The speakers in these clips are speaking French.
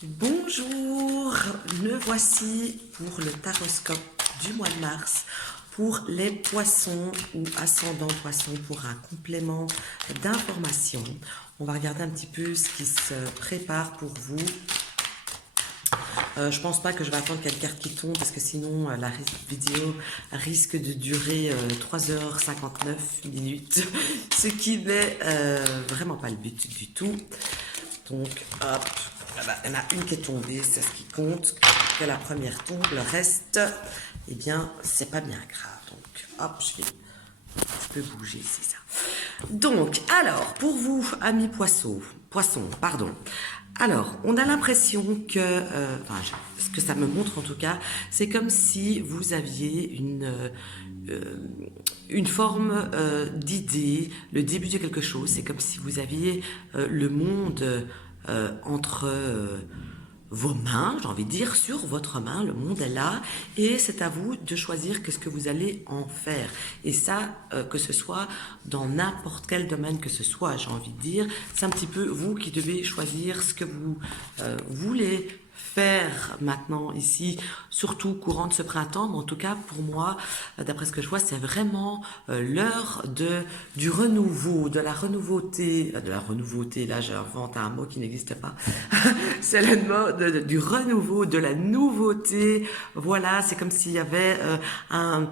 Bonjour, me voici pour le taroscope du mois de mars pour les poissons ou ascendants poissons pour un complément d'information. On va regarder un petit peu ce qui se prépare pour vous. Je pense pas que je vais attendre qu'il y ait une carte qui tombe parce que sinon la vidéo risque de durer 3h59 minutes, ce qui n'est vraiment pas le but du tout. Donc hop, il y en a une qui est tombée, c'est ce qui compte. Que la première tombe, le reste, eh bien, c'est pas bien grave. Donc hop, je peux bouger, c'est ça. Donc, alors, pour vous, amis poissons, pardon. Alors, on a l'impression que, ce que ça me montre en tout cas, c'est comme si vous aviez une forme d'idée, le début de quelque chose. C'est comme si vous aviez le monde entre vos mains, j'ai envie de dire, sur votre main, le monde est là, et c'est à vous de choisir qu'est-ce que vous allez en faire. Et ça, que ce soit dans n'importe quel domaine que ce soit, j'ai envie de dire, c'est un petit peu vous qui devez choisir ce que vous voulez faire maintenant ici, surtout courant de ce printemps, mais en tout cas pour moi, d'après ce que je vois, c'est vraiment l'heure du renouveau, de la renouveauté, là j'invente un mot qui n'existe pas, c'est le mot du renouveau, de la nouveauté, voilà, c'est comme s'il y avait un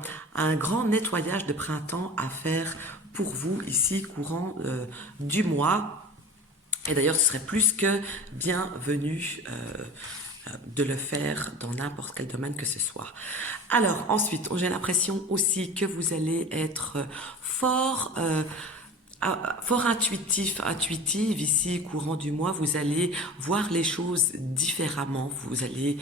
grand nettoyage de printemps à faire pour vous ici, courant du mois. Et d'ailleurs, ce serait plus que bienvenu de le faire dans n'importe quel domaine que ce soit. Alors, ensuite, j'ai l'impression aussi que vous allez être fort intuitive ici, courant du mois. Vous allez voir les choses différemment. Vous allez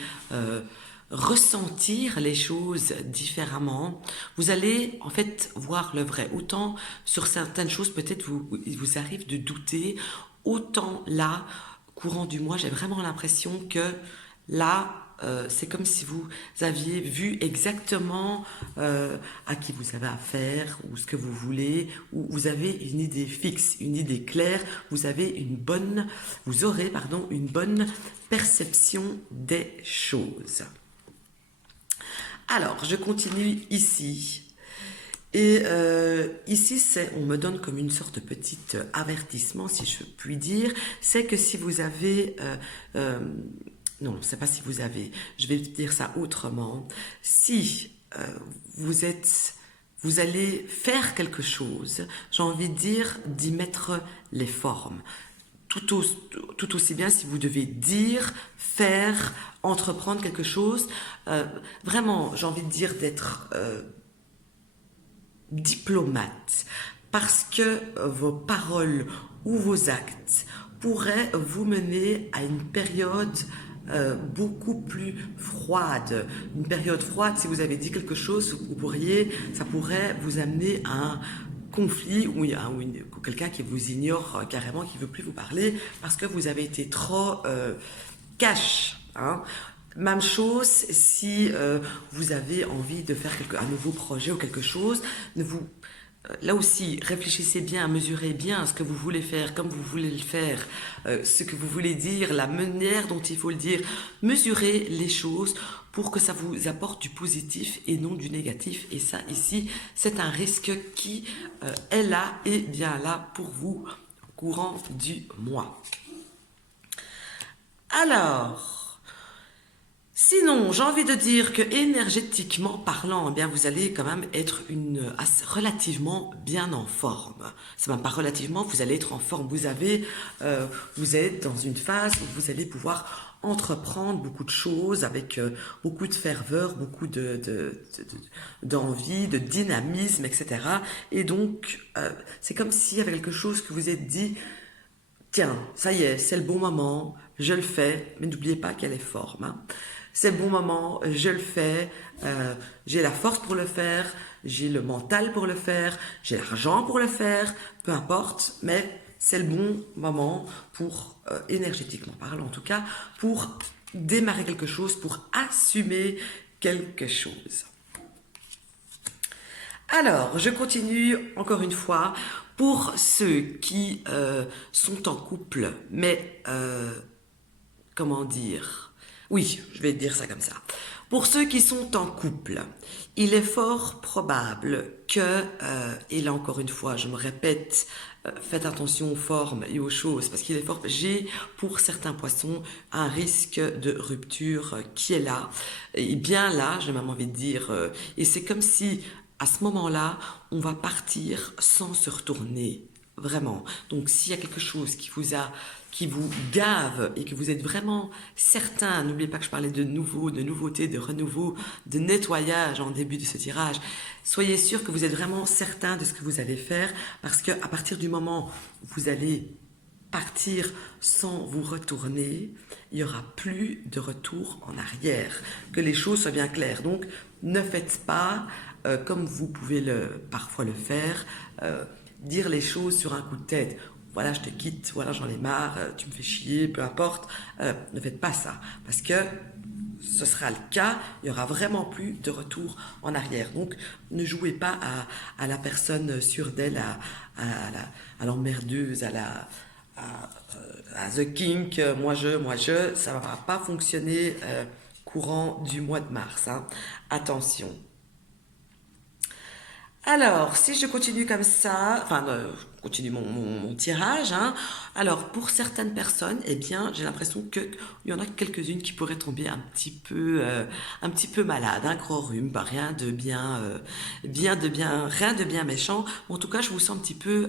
ressentir les choses différemment. Vous allez en fait voir le vrai. Autant sur certaines choses, peut-être il vous arrive de douter. Autant là, courant du mois, j'ai vraiment l'impression que là, c'est comme si vous aviez vu exactement à qui vous avez affaire ou ce que vous voulez, ou vous avez une idée fixe, une idée claire, vous aurez une bonne perception des choses. Alors, je continue ici. Et ici, on me donne comme une sorte de petit avertissement, si je puis dire, c'est que si vous avez... non, c'est pas si vous avez, je vais dire ça autrement. Si vous allez faire quelque chose, j'ai envie de dire d'y mettre les formes. Tout aussi bien si vous devez dire, faire, entreprendre quelque chose. Vraiment, j'ai envie de dire d'être diplomate, parce que vos paroles ou vos actes pourraient vous mener à une période beaucoup plus froide. Une période froide, si vous avez dit quelque chose, ça pourrait vous amener à un conflit ou quelqu'un qui vous ignore carrément, qui ne veut plus vous parler parce que vous avez été trop cash. Hein. Même chose si vous avez envie de faire un nouveau projet ou quelque chose, là aussi, réfléchissez bien, mesurez bien ce que vous voulez faire, comme vous voulez le faire, ce que vous voulez dire, la manière dont il faut le dire. Mesurez les choses pour que ça vous apporte du positif et non du négatif. Et ça, ici, c'est un risque qui est là et bien là pour vous, courant du mois. Alors... Sinon, j'ai envie de dire que énergétiquement parlant, eh bien vous allez quand même être relativement bien en forme. C'est même pas relativement, vous allez être en forme. Vous êtes dans une phase où vous allez pouvoir entreprendre beaucoup de choses avec beaucoup de ferveur, beaucoup d'envie, de dynamisme, etc. Et donc, c'est comme s'il y avait quelque chose que vous êtes dit, tiens, ça y est, c'est le bon moment, je le fais, mais n'oubliez pas qu'elle est forme. Hein. C'est le bon moment, je le fais, j'ai la force pour le faire, j'ai le mental pour le faire, j'ai l'argent pour le faire, peu importe, mais c'est le bon moment pour, énergétiquement parlant en tout cas, pour démarrer quelque chose, pour assumer quelque chose. Alors, je continue encore une fois. Pour ceux qui sont en couple, mais comment dire? Oui, je vais dire ça comme ça. Pour ceux qui sont en couple, il est fort probable que, et là encore une fois, je me répète, faites attention aux formes et aux choses, parce qu'il est fort, j'ai pour certains poissons un risque de rupture qui est là, et bien là, j'ai même envie de dire, et c'est comme si à ce moment-là, on va partir sans se retourner. Vraiment. Donc, s'il y a quelque chose qui vous gave et que vous êtes vraiment certain, n'oubliez pas que je parlais de nouveau, de nouveauté, de renouveau, de nettoyage en début de ce tirage. Soyez sûr que vous êtes vraiment certain de ce que vous allez faire, parce que à partir du moment où vous allez partir sans vous retourner, il n'y aura plus de retour en arrière. Que les choses soient bien claires. Donc, ne faites pas comme vous pouvez parfois le faire, dire les choses sur un coup de tête. Voilà, je te quitte, voilà, j'en ai marre, tu me fais chier, peu importe. Ne faites pas ça, parce que ce sera le cas, il n'y aura vraiment plus de retour en arrière. Donc, ne jouez pas à la personne sûre d'elle, à l'emmerdeuse, à The Kink, moi je, ça ne va pas fonctionner courant du mois de mars. Hein. Attention. Alors, si je continue comme ça, enfin, continue mon tirage, hein. Alors, pour certaines personnes, eh bien, j'ai l'impression qu'il y en a quelques-unes qui pourraient tomber un petit peu malades, un gros rhume, bah, rien de bien méchant. En tout cas, je vous sens un petit peu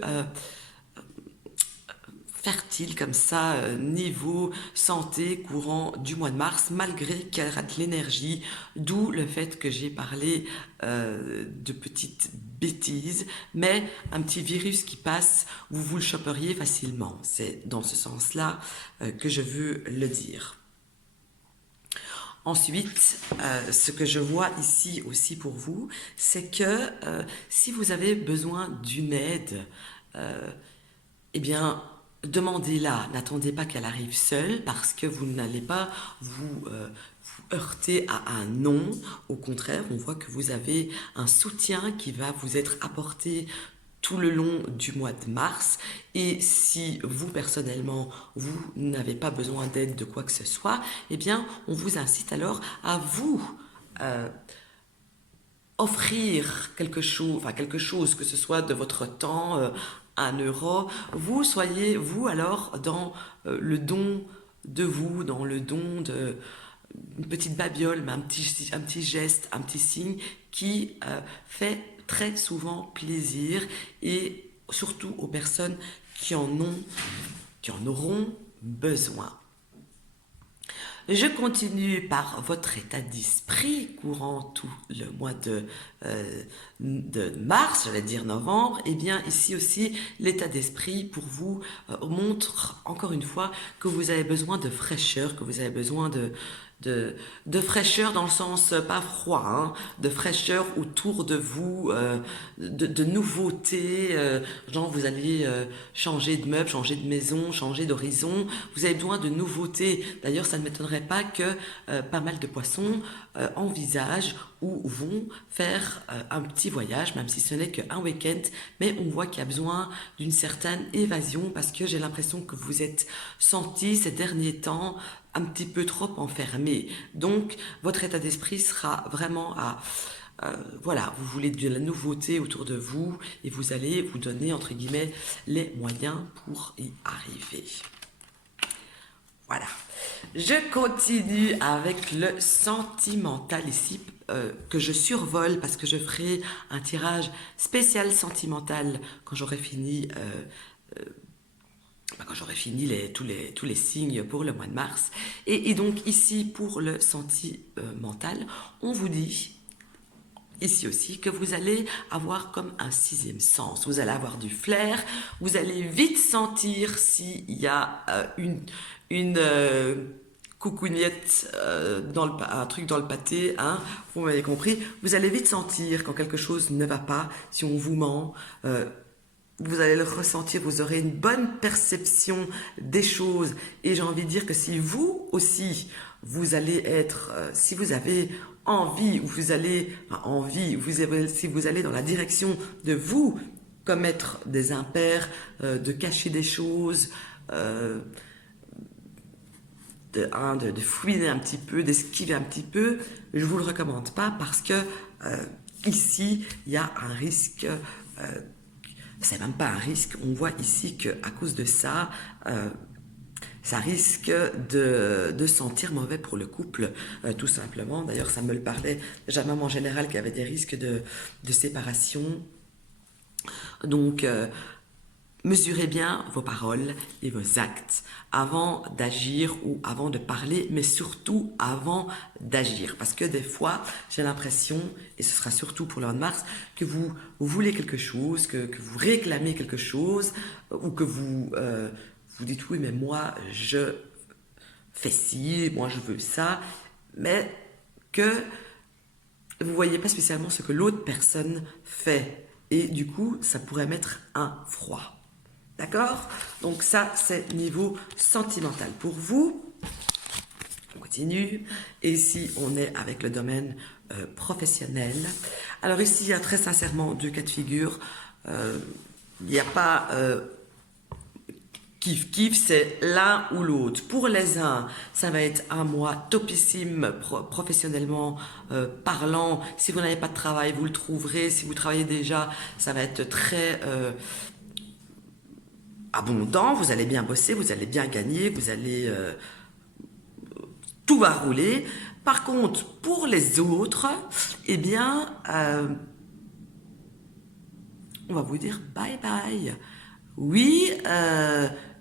fertile comme ça, niveau santé courant du mois de mars, malgré qu'elle rate l'énergie, d'où le fait que j'ai parlé de petites bêtises, mais un petit virus qui passe, vous le choperiez facilement. C'est dans ce sens-là que je veux le dire. Ensuite, ce que je vois ici aussi pour vous, c'est que si vous avez besoin d'une aide, eh bien, demandez-la. N'attendez pas qu'elle arrive seule, parce que vous n'allez pas vous heurter à un non. Au contraire, on voit que vous avez un soutien qui va vous être apporté tout le long du mois de mars. Et si vous, personnellement, vous n'avez pas besoin d'aide de quoi que ce soit, eh bien, on vous incite alors à vous offrir quelque chose, que ce soit de votre temps, 1 euro, vous soyez, vous alors, dans le don de vous, dans le don de une petite babiole, mais un petit geste, un petit signe qui fait très souvent plaisir, et surtout aux personnes qui en auront besoin. Je continue par votre état d'esprit courant tout le mois de mars, j'allais dire novembre. Eh bien, ici aussi, l'état d'esprit pour vous montre encore une fois que vous avez besoin de fraîcheur, que vous avez besoin de fraîcheur dans le sens pas froid, hein, de fraîcheur autour de vous, de nouveautés, genre vous allez changer de meuble, changer de maison, changer d'horizon, vous avez besoin de nouveautés. D'ailleurs, ça ne m'étonnerait pas que pas mal de poissons envisagent ou vont faire un petit voyage, même si ce n'est qu'un week-end, mais on voit qu'il y a besoin d'une certaine évasion, parce que j'ai l'impression que vous êtes senti ces derniers temps un petit peu trop enfermé. Donc, votre état d'esprit sera vraiment voilà, vous voulez de la nouveauté autour de vous, et vous allez vous donner, entre guillemets, les moyens pour y arriver. Voilà. Je continue avec le sentimental ici, que je survole, parce que je ferai un tirage spécial sentimental quand j'aurai fini tous les signes pour le mois de mars. Et donc ici, pour le sentimental, on vous dit ici aussi que vous allez avoir comme un 6e sens. Vous allez avoir du flair, vous allez vite sentir s'il y a une coucougnette, un truc dans le pâté, hein, vous m'avez compris. Vous allez vite sentir quand quelque chose ne va pas, si on vous ment. Vous allez le ressentir, vous aurez une bonne perception des choses. Et j'ai envie de dire que si vous aussi, vous allez être, si vous avez envie, ou vous allez, si vous allez dans la direction de vous commettre des impairs, de cacher des choses, de fouiner un petit peu, d'esquiver un petit peu, je vous le recommande pas parce que ici, il y a un risque, c'est même pas un risque, on voit ici qu'à cause de ça, ça risque de sentir mauvais pour le couple, tout simplement. D'ailleurs, ça me le parlait déjà même en général qu'il y avait des risques de séparation. Donc, mesurez bien vos paroles et vos actes avant d'agir ou avant de parler, mais surtout avant d'agir. Parce que des fois, j'ai l'impression, et ce sera surtout pour le mois de mars, que vous voulez quelque chose, que vous réclamez quelque chose, ou que vous dites oui, mais moi, je fais ci, moi, je veux ça, mais que vous ne voyez pas spécialement ce que l'autre personne fait. Et du coup, ça pourrait mettre un froid. D'accord? Donc ça, c'est niveau sentimental. Pour vous, on continue. Et ici, on est avec le domaine professionnel. Alors ici, il y a très sincèrement deux cas de figure. Il n'y a pas kiff, c'est l'un ou l'autre. Pour les uns, ça va être un mois topissime professionnellement parlant. Si vous n'avez pas de travail, vous le trouverez. Si vous travaillez déjà, ça va être très abondant, vous allez bien bosser, vous allez bien gagner, vous allez tout va rouler. Par contre, pour les autres, eh bien, on va vous dire bye bye. Oui,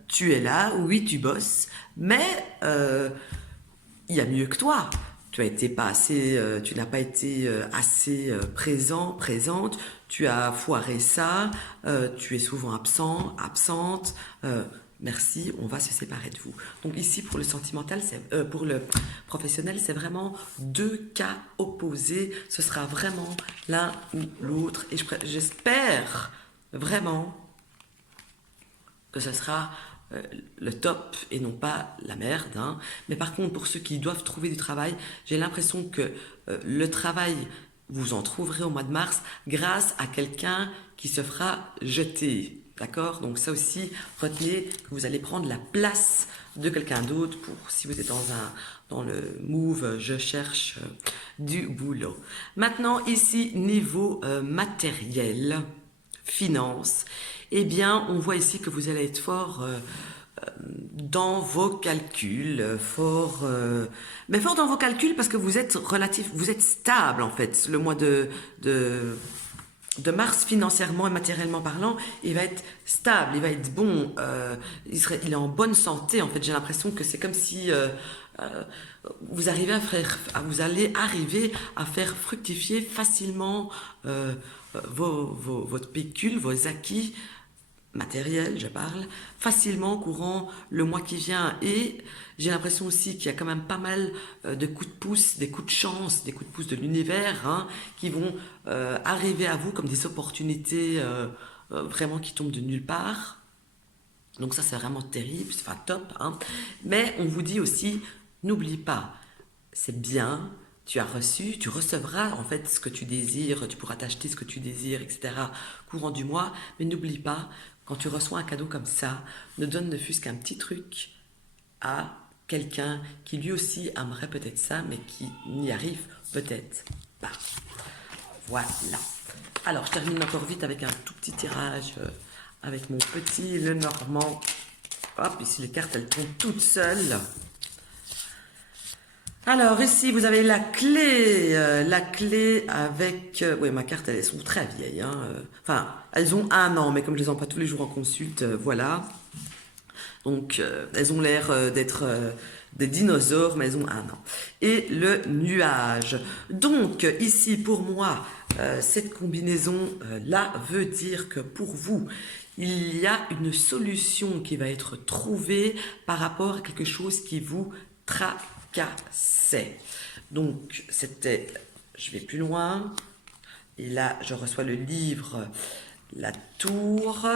tu es là, oui, tu bosses, mais il y a mieux que toi. Tu n'as pas été assez présente, tu as foiré ça, tu es souvent absente, merci, on va se séparer de vous. Donc ici, pour le sentimental, pour le professionnel, c'est vraiment deux cas opposés. Ce sera vraiment l'un ou l'autre. Et j'espère vraiment que ce sera le top et non pas la merde. Hein. Mais par contre, pour ceux qui doivent trouver du travail, j'ai l'impression que le travail, vous en trouverez au mois de mars grâce à quelqu'un qui se fera jeter. D'accord? Donc ça aussi, retenez que vous allez prendre la place de quelqu'un d'autre pour si vous êtes dans le move je cherche du boulot. Maintenant ici niveau matériel, finance, eh bien on voit ici que vous allez être fort dans vos calculs, mais fort dans vos calculs parce que vous êtes stable en fait. Le mois de mars, financièrement et matériellement parlant, il va être stable, il va être bon, il est en bonne santé. En fait, j'ai l'impression que c'est comme si vous allez arriver à faire fructifier facilement votre pécule, vos acquis matériel, je parle, facilement courant le mois qui vient. Et j'ai l'impression aussi qu'il y a quand même pas mal de coups de pouce, des coups de chance, des coups de pouce de l'univers hein, qui vont arriver à vous comme des opportunités vraiment qui tombent de nulle part. Donc ça, c'est vraiment terrible, c'est enfin top. Hein. Mais on vous dit aussi, n'oublie pas, c'est bien, tu as reçu, tu recevras en fait ce que tu désires, tu pourras t'acheter ce que tu désires, etc. courant du mois. Mais n'oublie pas, quand tu reçois un cadeau comme ça, ne donne ne fût-ce qu'un petit truc à quelqu'un qui lui aussi aimerait peut-être ça, mais qui n'y arrive peut-être pas. Voilà. Alors, je termine encore vite avec un tout petit tirage avec mon petit Lenormand. Hop, ici les cartes, elles tombent toutes seules. Alors ici vous avez la clé avec... oui, ma carte, elles sont très vieilles. Hein, enfin, elles ont 1 an, mais comme je les envoie tous les jours en consulte, voilà. Donc elles ont l'air d'être des dinosaures, mais elles ont 1 an. Et le nuage. Donc ici pour moi, cette combinaison-là veut dire que pour vous, il y a une solution qui va être trouvée par rapport à quelque chose qui vous tracassait. Donc, c'était, je vais plus loin, et là, je reçois le livre La Tour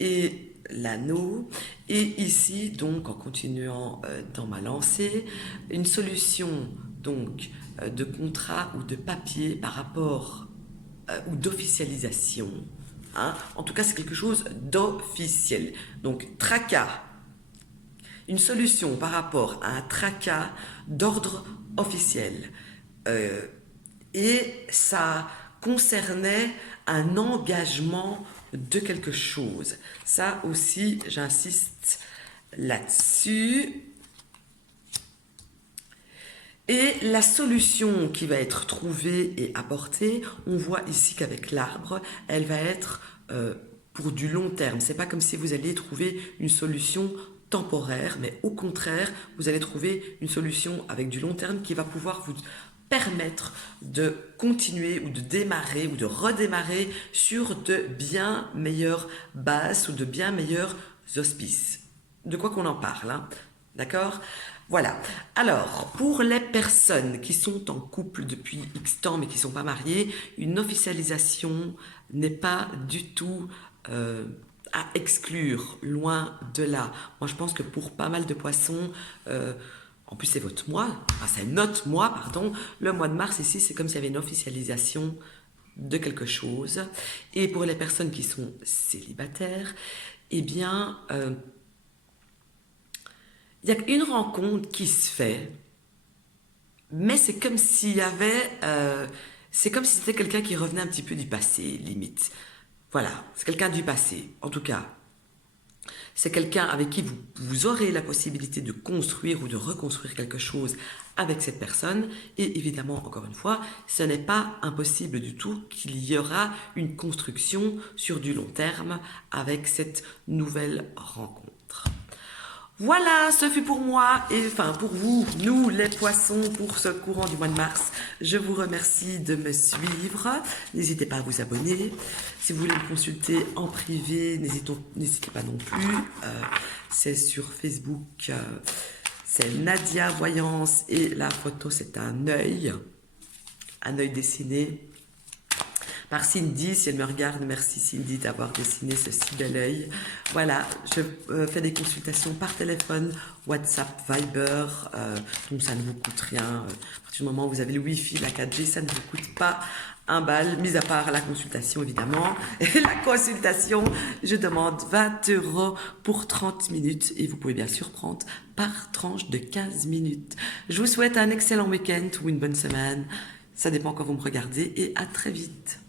et l'Anneau. Et ici, donc, en continuant dans ma lancée, une solution, donc, de contrat ou de papier par rapport ou d'officialisation. Hein. En tout cas, c'est quelque chose d'officiel. Donc, tracas, une solution par rapport à un tracas d'ordre officiel. Et ça concernait un engagement de quelque chose. Ça aussi, j'insiste là-dessus. Et la solution qui va être trouvée et apportée, on voit ici qu'avec l'arbre, elle va être pour du long terme. C'est pas comme si vous alliez trouver une solution temporaire, mais au contraire, vous allez trouver une solution avec du long terme qui va pouvoir vous permettre de continuer ou de démarrer ou de redémarrer sur de bien meilleures bases ou de bien meilleurs auspices. De quoi qu'on en parle, hein. D'accord? Voilà. Alors, pour les personnes qui sont en couple depuis X temps mais qui ne sont pas mariées, une officialisation n'est pas du tout à exclure, loin de là. Moi, je pense que pour pas mal de poissons, en plus c'est votre mois, enfin c'est notre mois, pardon, le mois de mars ici, c'est comme s'il y avait une officialisation de quelque chose. Et pour les personnes qui sont célibataires, eh bien, il y a une rencontre qui se fait, mais c'est comme s'il y avait, c'est comme si c'était quelqu'un qui revenait un petit peu du passé, limite. Voilà, c'est quelqu'un du passé, en tout cas. C'est quelqu'un avec qui vous aurez la possibilité de construire ou de reconstruire quelque chose avec cette personne. Et évidemment, encore une fois, ce n'est pas impossible du tout qu'il y aura une construction sur du long terme avec cette nouvelle rencontre. Voilà, ce fut pour moi et enfin pour vous, nous les poissons, pour ce courant du mois de mars. Je vous remercie de me suivre. N'hésitez pas à vous abonner. Si vous voulez me consulter en privé, n'hésitez pas non plus. C'est sur Facebook, c'est Nadia Voyance et la photo c'est un œil dessiné par Cindy. Si elle me regarde, merci Cindy d'avoir dessiné ce si bel œil. Voilà, je fais des consultations par téléphone, WhatsApp, Viber, donc ça ne vous coûte rien. À partir du moment où vous avez le Wi-Fi, la 4G, ça ne vous coûte pas un bal, mis à part la consultation évidemment. Et la consultation, je demande 20 € pour 30 minutes et vous pouvez bien sûr prendre par tranche de 15 minutes. Je vous souhaite un excellent week-end ou une bonne semaine. Ça dépend quand vous me regardez et à très vite.